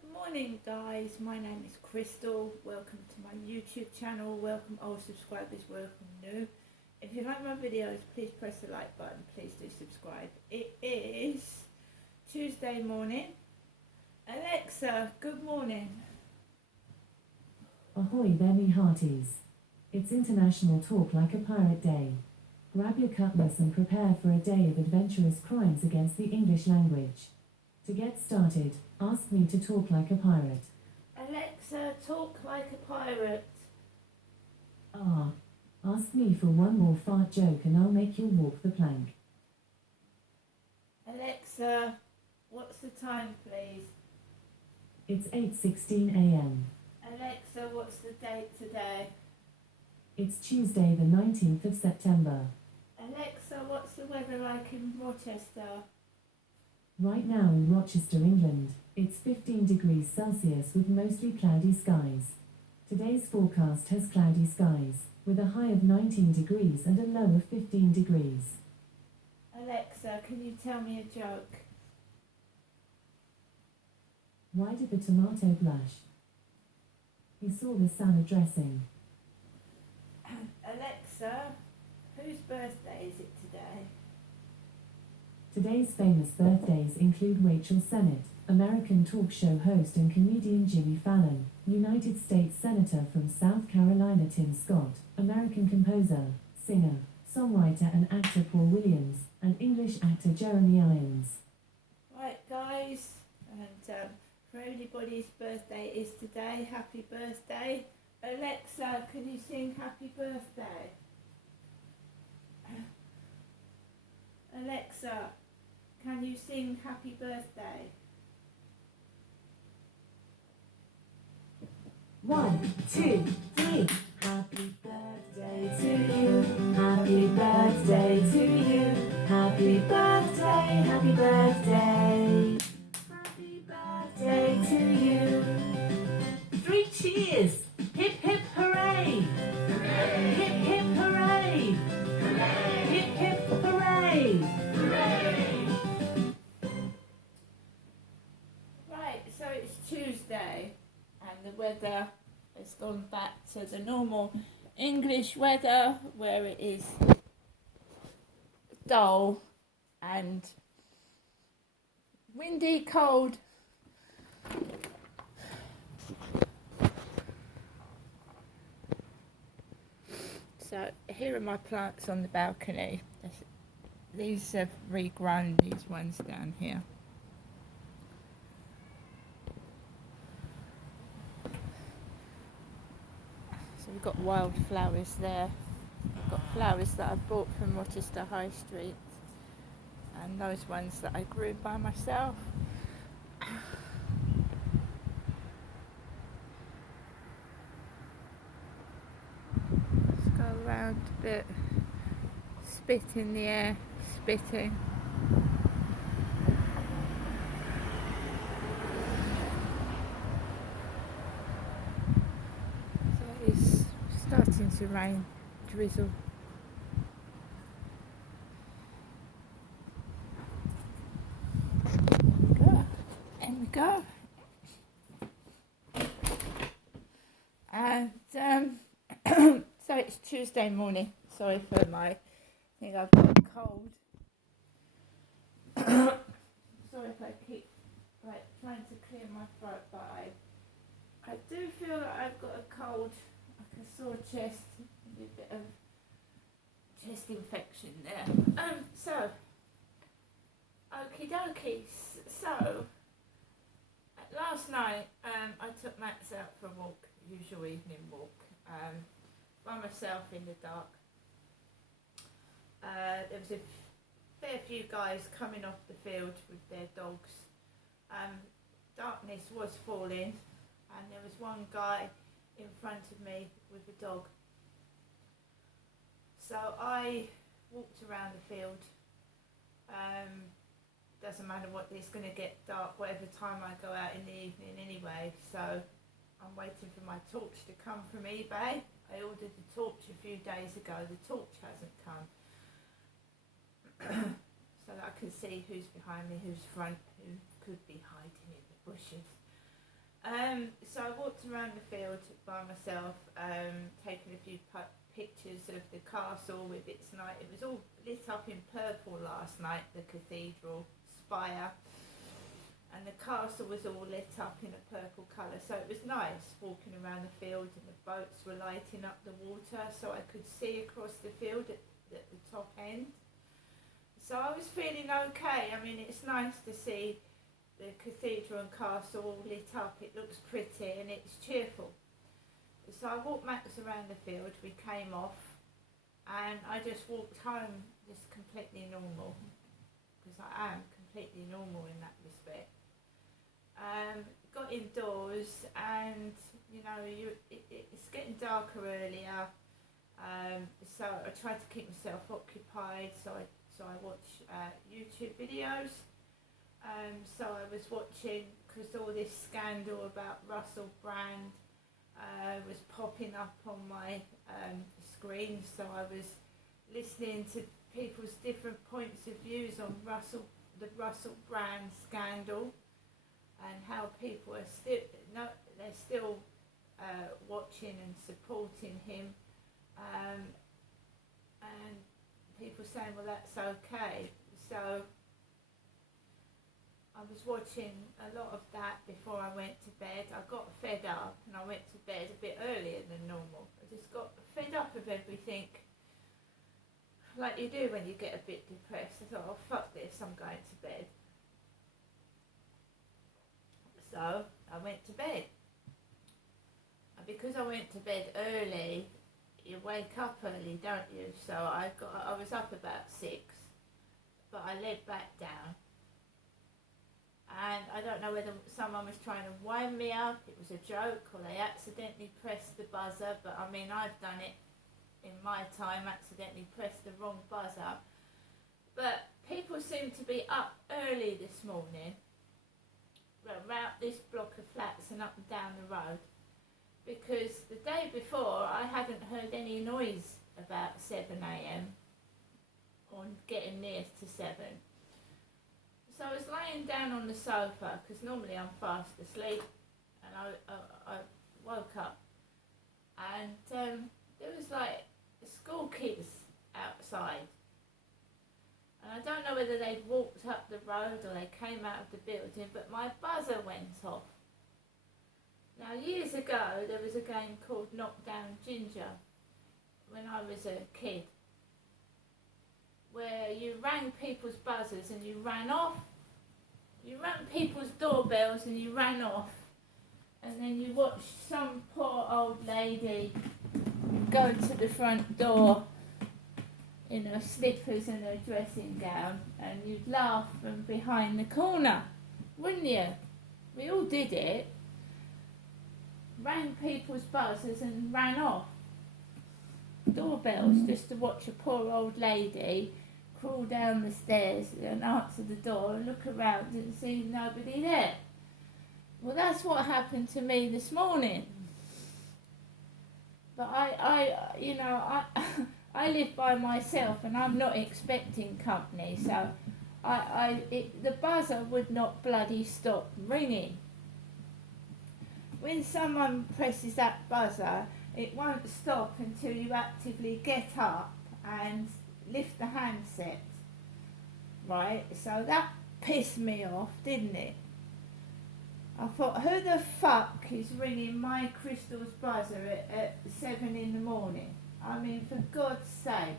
Good morning, guys. My name is Crystal. Welcome to my YouTube channel. Welcome all subscribers, welcome new. If you like my videos, please press the like button. Please do subscribe. It is Tuesday morning. Alexa, good morning. Ahoy there me hearties. It's International Talk Like a Pirate Day. Grab your cutlass and prepare for a day of adventurous crimes against the English language. To get started, ask me to talk like a pirate. Alexa, talk like a pirate. Ask me for one more fart joke and I'll make you walk the plank. Alexa, what's the time, please? It's 8:16 a.m. Alexa, what's the date today? It's Tuesday the 19th of September. Alexa, what's the weather like in Rochester? Right now in Rochester, England, it's 15 degrees Celsius with mostly cloudy skies. Today's forecast has cloudy skies, with a high of 19 degrees and a low of 15 degrees. Alexa, can you tell me a joke? Why did the tomato blush? He saw the salad dressing. Alexa, whose birthday is it today? Today's famous birthdays include Rachel Sennett, American talk show host and comedian Jimmy Fallon, United States Senator from South Carolina Tim Scott, American composer, singer, songwriter and actor Paul Williams, and English actor Jeremy Irons. Right, guys, and for anybody's birthday is today, happy birthday. Alexa, can you sing happy birthday? Alexa, can you sing happy birthday? 1, 2, 3. Happy birthday to you. Happy birthday to you. Happy birthday, happy birthday. Happy birthday to you. 3 cheers. Hip hip hooray. Hooray. Hip hip hooray. Hooray. Hip hip hooray. Hooray. Right, so it's Tuesday and the weather has gone back to the normal English weather where it is dull and windy, cold. So here are my plants on the balcony. These have regrown, these ones down here. So we've got wildflowers there. We've got flowers that I bought from Rochester High Street and those ones that I grew by myself. Let's go around a bit, spit in the air, spitting. So it's starting to rain, drizzle. And we go. And so it's Tuesday morning. Sorry for my thing, I've got a cold. Sorry if I keep trying to clear my throat, but I do feel that I've got a cold, like a sore chest, a bit of chest infection there. So, okie dokie. So, last night I took Max out for a walk, usual evening walk, by myself in the dark. There was a fair few guys coming off the field with their dogs. Darkness was falling and there was one guy in front of me with a dog. So I walked around the field. Doesn't matter what, it's going to get dark whatever time I go out in the evening anyway, so I'm waiting for my torch to come from eBay. I ordered the torch a few days ago, the torch hasn't come. So that I can see who's behind me, who's front, who could be hiding in the bushes. So I walked around the field by myself, taking a few pictures of the castle with its night. It was all lit up in purple last night, the cathedral spire, and the castle was all lit up in a purple colour. So it was nice walking around the field, and the boats were lighting up the water, so I could see across the field at the top end. So I was feeling okay. I mean, it's nice to see the cathedral and castle all lit up. It looks pretty and it's cheerful. So I walked Max around the field, we came off, and I just walked home just completely normal, because I am completely normal in that respect. Got indoors, and you know, it's getting darker earlier, so I tried to keep myself occupied, so I watch YouTube videos. So I was watching, because all this scandal about Russell Brand was popping up on my screen, so I was listening to people's different points of views on the Russell Brand scandal, and how people are still watching and supporting him, and people saying, well, that's okay. So I was watching a lot of that before I went to bed. I got fed up and I went to bed a bit earlier than normal. I just got fed up of everything, like you do when you get a bit depressed. I thought, oh, fuck this, I'm going to bed. So I went to bed. And because I went to bed early, you wake up early, don't you? So I was up about 6, but I laid back down. And I don't know whether someone was trying to wind me up, it was a joke, or they accidentally pressed the buzzer, but I mean, I've done it in my time, accidentally pressed the wrong buzzer. But people seem to be up early this morning, around this block of flats and up and down the road, because the day before I hadn't heard any noise about 7 a.m. or getting near to 7. So I was laying down on the sofa, because normally I'm fast asleep, and I woke up, and there was like school kids outside, and I don't know whether they'd walked up the road or they came out of the building, but my buzzer went off. Now, years ago there was a game called Knockdown Ginger when I was a kid, where you rang people's buzzers and you ran off. You rang people's doorbells and you ran off. And then you watched some poor old lady go to the front door in her slippers and her dressing gown, and you'd laugh from behind the corner, wouldn't you? We all did it. Rang people's buzzers and ran off. Doorbells, just to watch a poor old lady crawl down the stairs and answer the door and look around and see nobody there. Well, that's what happened to me this morning. But I live by myself and I'm not expecting company, so the buzzer would not bloody stop ringing. When someone presses that buzzer, it won't stop until you actively get up and lift the handset, right? So that pissed me off, didn't it? I thought, who the fuck is ringing my Crystal's buzzer at 7 in the morning? I mean, for God's sake.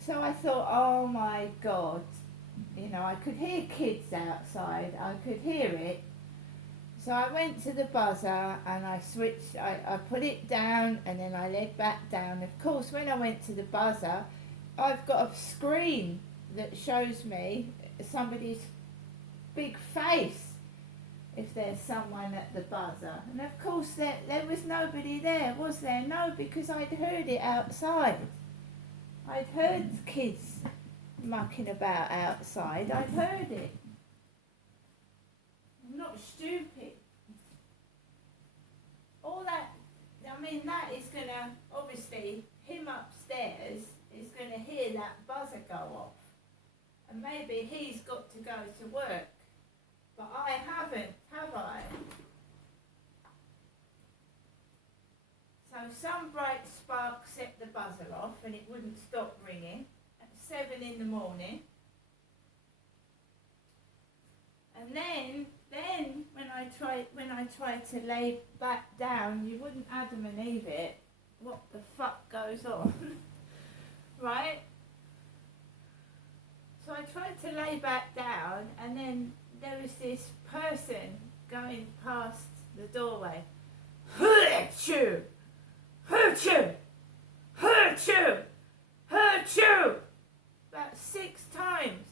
So I thought, oh my God, I could hear kids outside, I could hear it. So I went to the buzzer and I switched, I put it down and then I laid back down. Of course, when I went to the buzzer, I've got a screen that shows me somebody's big face if there's someone at the buzzer. And of course there was nobody there, was there? No, because I'd heard it outside. I'd heard kids mucking about outside. I'd heard it. I'm not stupid. All that, that is going to, obviously, him upstairs is going to hear that buzzer go off. And maybe he's got to go to work But I haven't, have I? So some bright spark set the buzzer off and it wouldn't stop ringing at 7 in the morning. And then when I tried to lay back down, you wouldn't Adam and Eve it. What the fuck goes on? Right? So I tried to lay back down, and then there was this person going past the doorway. Hurt-you! Hurt-you! Hurt-you! Hurt-you! About 6 times.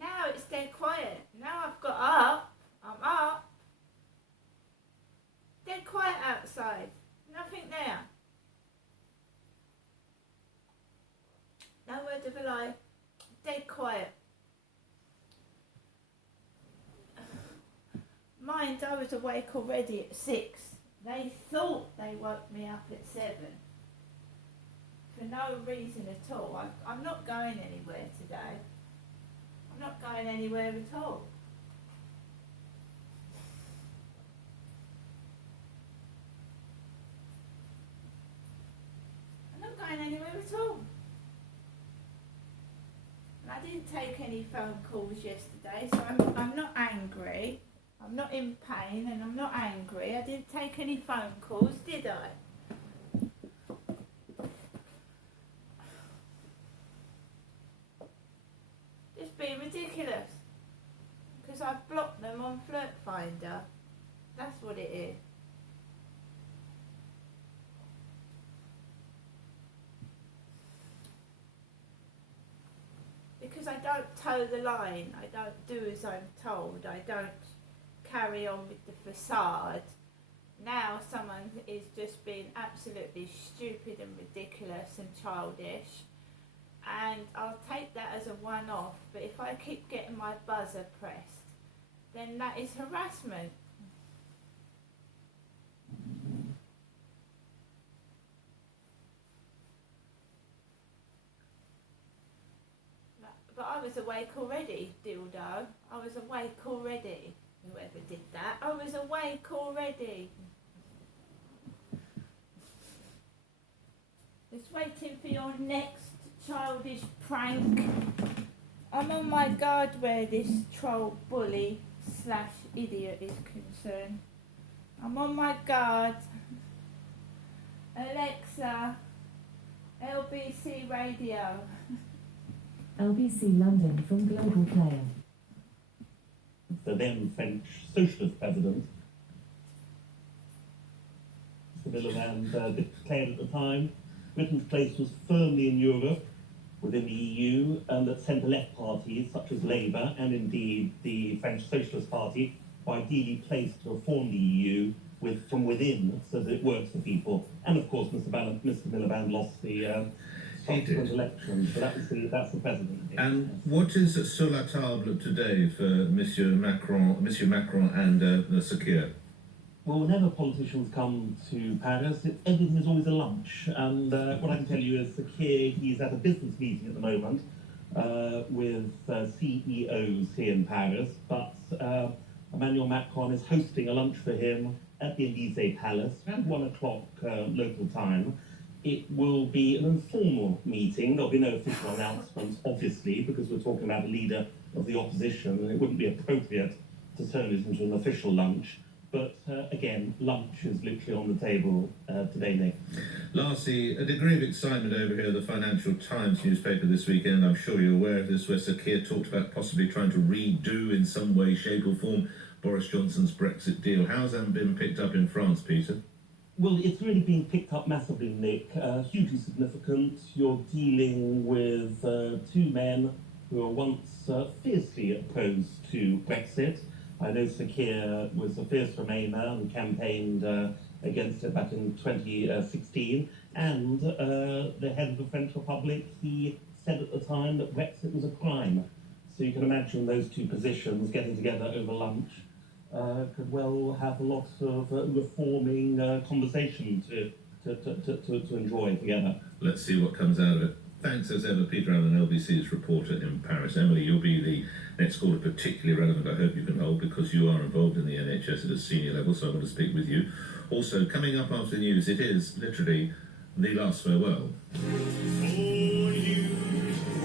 Now it's dead quiet. Now I've got up. I'm up. Dead quiet outside. Nothing there. No word of a lie. Dead quiet. Mind, I was awake already at 6. They thought they woke me up at 7. For no reason at all. I'm not going anywhere today. I'm not going anywhere at all. I'm not going anywhere at all. And I didn't take any phone calls yesterday, so I'm not angry. I'm not in pain and I'm not angry. I didn't take any phone calls, did I? Just being ridiculous. Because I've blocked them on Flirt Finder. That's what it is. Because I don't toe the line. I don't do as I'm told. I don't carry on with the facade. Now someone is just being absolutely stupid and ridiculous and childish, and I'll take that as a one-off, but if I keep getting my buzzer pressed, then that is harassment. But I was awake already, dildo. I was awake already. Whoever did that, I was awake already. Just waiting for your next childish prank. I'm on my guard where this troll bully / idiot is concerned. I'm on my guard. Alexa, LBC Radio. LBC London from Global Player. The then French Socialist president, Mr. Miliband, declared at the time Britain's place was firmly in Europe, within the EU, and that centre-left parties such as Labour and indeed the French Socialist Party are ideally placed to reform the EU from within so that it works for people. And of course, Mr. Miliband lost the subsequent election, so that's the president. And what is sur la table today for Monsieur Macron and Sakir? Well, whenever politicians come to Paris, everything is always a lunch. And what I can tell you is Sakir, he's at a business meeting at the moment with CEOs here in Paris, but Emmanuel Macron is hosting a lunch for him at the Élysée Palace at 1 o'clock local time. It will be an informal meeting. There'll be no official announcements, obviously, because we're talking about the leader of the opposition, and it wouldn't be appropriate to turn it into an official lunch. But again, lunch is literally on the table today, Nick. Lastly, a degree of excitement over here at the Financial Times newspaper this weekend. I'm sure you're aware of this, where Sakir talked about possibly trying to redo in some way, shape or form Boris Johnson's Brexit deal. How's that been picked up in France, Peter? Well, it's really been picked up massively, Nick. Hugely significant. You're dealing with two men who are once fiercely opposed to Brexit. I know Sakir was a fierce Remainer and campaigned against it back in 2016. And the head of the French Republic, he said at the time that Brexit was a crime. So you can imagine those two positions getting together over lunch could well have a lot of reforming conversation to enjoy together. Let's see what comes out of it. Thanks as ever, Peter Allen, LBC's reporter in Paris. Emily, you'll be the next caller, particularly relevant. I hope you can hold, because you are involved in the NHS at a senior level, so I want to speak with you. Also, coming up after the news, it is literally the last farewell. For you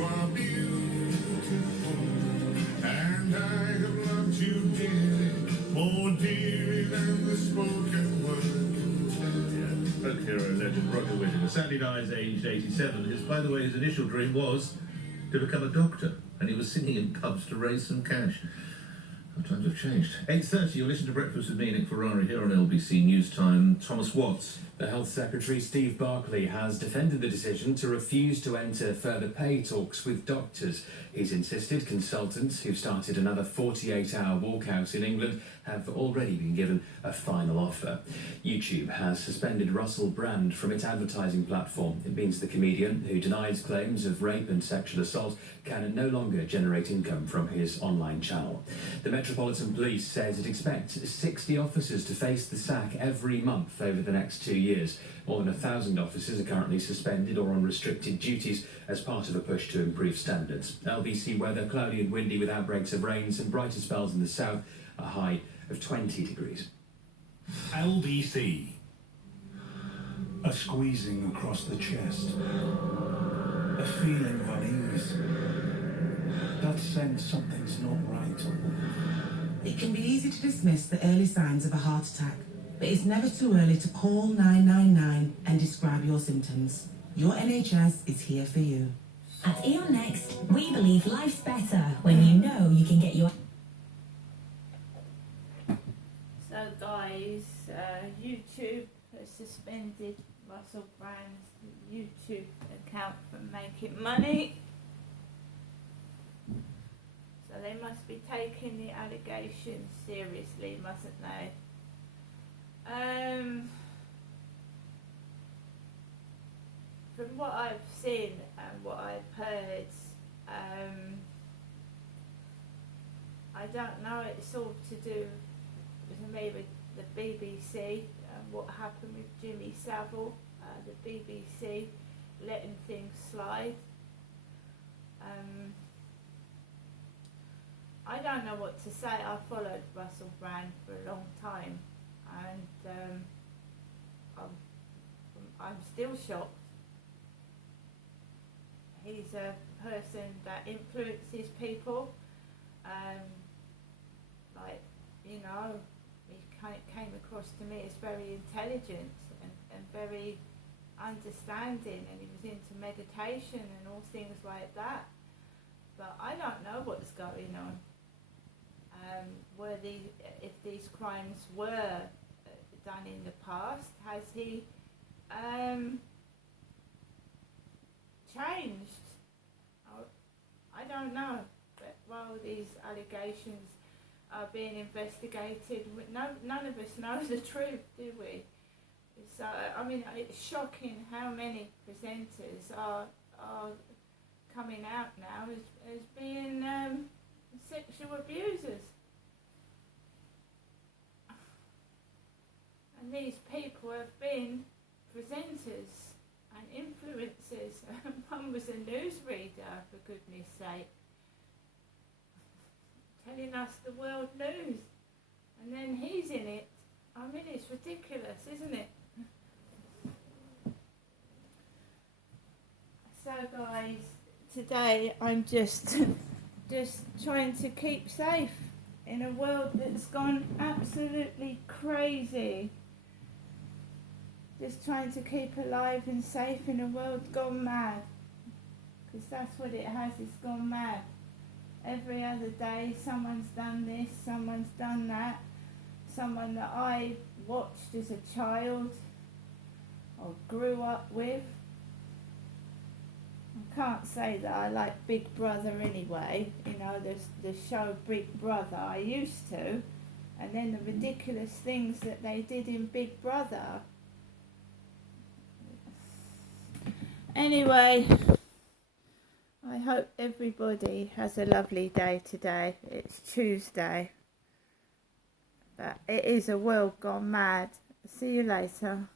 are beautiful, and I have loved you dearly, more dearly than the spoken word. Folk hero legend Roger Whittaker sadly dies aged 87. His, by the way, his initial dream was to become a doctor, and he was singing in pubs to raise some cash. Times have changed. 8:30, you'll listen to Breakfast with me, Nick Ferrari, here on LBC News Time. Thomas Watts. The Health Secretary, Steve Barclay, has defended the decision to refuse to enter further pay talks with doctors. He's insisted consultants who've started another 48-hour walkout in England have already been given a final offer. YouTube has suspended Russell Brand from its advertising platform. It means the comedian, who denies claims of rape and sexual assault, can no longer generate income from his online channel. The Metropolitan Police says it expects 60 officers to face the sack every month over the next 2 years. More than 1,000 officers are currently suspended or on restricted duties as part of a push to improve standards. LBC weather: cloudy and windy with outbreaks of rain, some brighter spells in the south, a high of 20 degrees. LBC. A squeezing across the chest. A feeling of unease. That sense something's not right. It can be easy to dismiss the early signs of a heart attack, but it's never too early to call 999 and describe your symptoms. Your NHS is here for you. At Eon Next, we believe life's better when you know you can get your... So guys, YouTube has suspended Russell Brand's YouTube account from making money. So they must be taking the allegations seriously, mustn't they? From what I've seen and what I've heard, I don't know, it's all to do with me with the BBC and what happened with Jimmy Savile, the BBC letting things slide. I don't know what to say. I followed Russell Brand for a long time, and I'm still shocked. He's a person that influences people. Like, you know, he came across to me as very intelligent and very understanding, and he was into meditation and all things like that. But I don't know what's going on. If these crimes were done in the past, has he changed? I don't know. But while these allegations are being investigated, none of us know the truth, do we? So I mean, it's shocking how many presenters are coming out now as being sexual abusers. And these people have been presenters and influencers. One was a newsreader, for goodness sake, telling us the world news. And then he's in it. I mean, it's ridiculous, isn't it? So guys, today I'm just trying to keep safe in a world that's gone absolutely crazy. Just trying to keep alive and safe in a world gone mad. Because that's what it has, it's gone mad. Every other day someone's done this, someone's done that. Someone that I watched as a child or grew up with. I can't say that I like Big Brother anyway. You know, the show Big Brother, I used to. And then the ridiculous things that they did in Big Brother. Anyway, I hope everybody has a lovely day today. It's Tuesday. But it is a world gone mad. See you later.